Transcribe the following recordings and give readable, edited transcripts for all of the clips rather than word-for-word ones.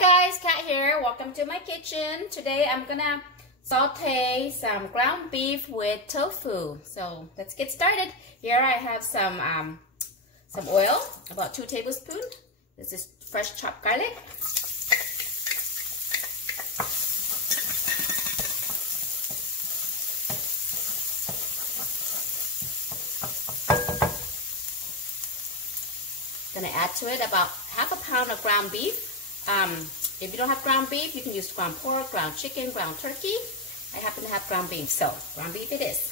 guys, Kat here. Welcome to my kitchen. Today I'm gonna saute some ground beef with tofu. So let's get started. Here I have some oil, about 2 tablespoons. This is fresh chopped garlic. Gonna add to it about half a pound of ground beef. If you don't have ground beef, you can use ground pork, ground chicken, ground turkey. I happen to have ground beef, so ground beef it is.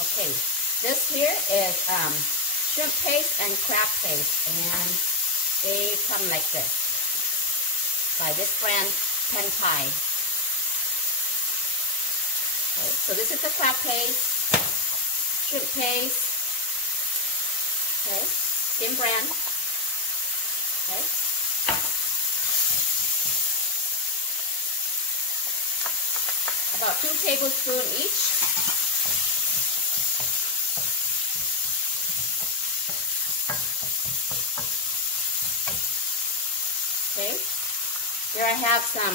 Okay, this here is shrimp paste and crab paste, and they come like this by this brand, Thai. Okay, so this is the crab paste, shrimp paste, okay, same brand, okay. About 2 tablespoons each. Okay, here I have some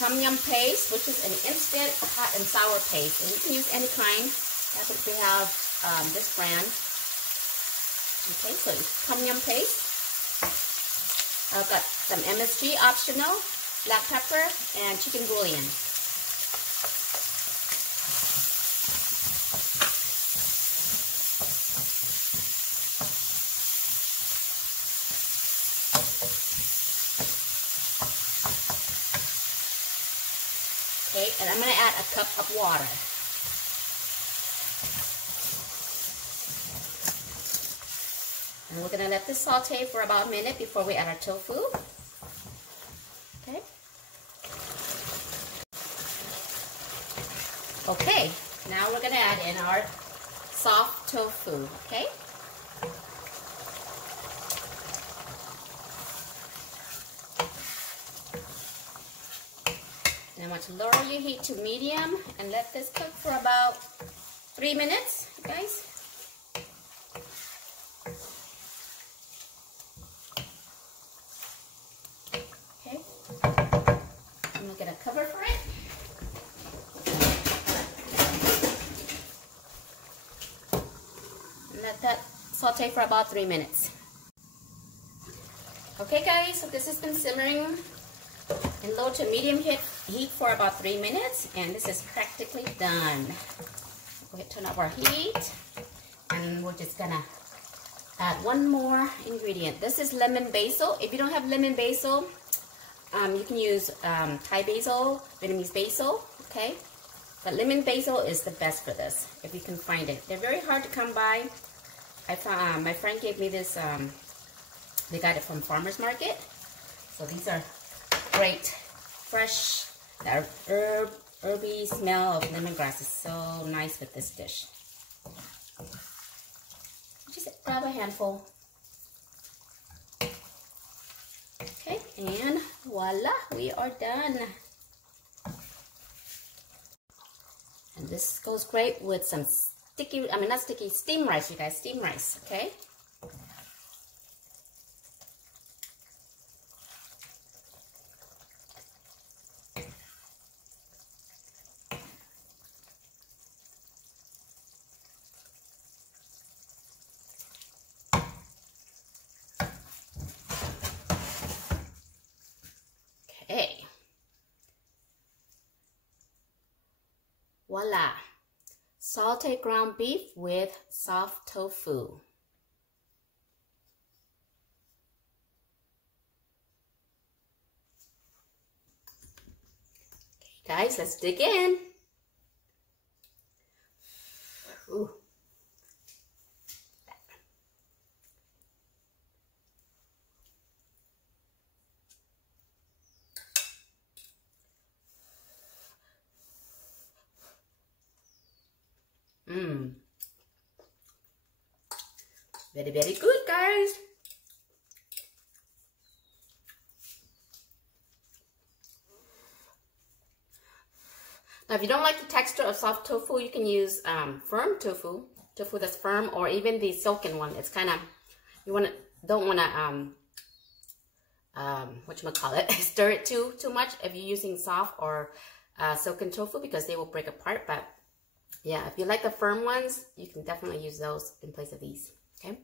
tom yum paste, which is an instant hot and sour paste, and you can use any kind. I happen to have this brand. Okay, so it's tom yum paste. I've got some MSG optional, black pepper, and chicken bouillon. Okay, and I'm going to add a cup of water. And we're going to let this saute for about a minute before we add our tofu. Okay. Okay, now we're going to add in our soft tofu, okay? I want to lower your heat to medium and let this cook for about 3 minutes, guys. Okay. I'm going to get a cover for it. And let that saute for about 3 minutes. Okay, guys, so this has been simmering in low to medium heat for about 3 minutes, and this is practically done. Go ahead and turn up our heat, and we're just gonna add one more ingredient. This is lemon basil. If you don't have lemon basil, you can use Thai basil, Vietnamese basil, okay? But lemon basil is the best for this, if you can find it. They're very hard to come by. I found, my friend gave me this, they got it from farmer's market. So these are great, fresh, that herby smell of lemongrass is so nice with this dish. Just grab a handful. Okay, and voila, we are done. And this goes great with some sticky, I mean not sticky, steamed rice, you guys, steamed rice, okay? Okay. Voila. Sauteed ground beef with soft tofu. Okay, guys, let's dig in. Ooh. Very, very good, guys. Now, if you don't like the texture of soft tofu, you can use firm tofu that's firm, or even the silken one. It's kind of, don't want to stir it too much if you're using soft or silken tofu, because they will break apart. But yeah, if you like the firm ones, you can definitely use those in place of these. Okay.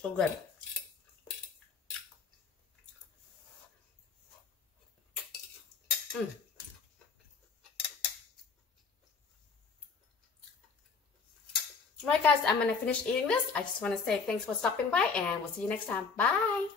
So good. Alright guys, I'm gonna finish eating this. I just want to say thanks for stopping by, and we'll see you next time. Bye.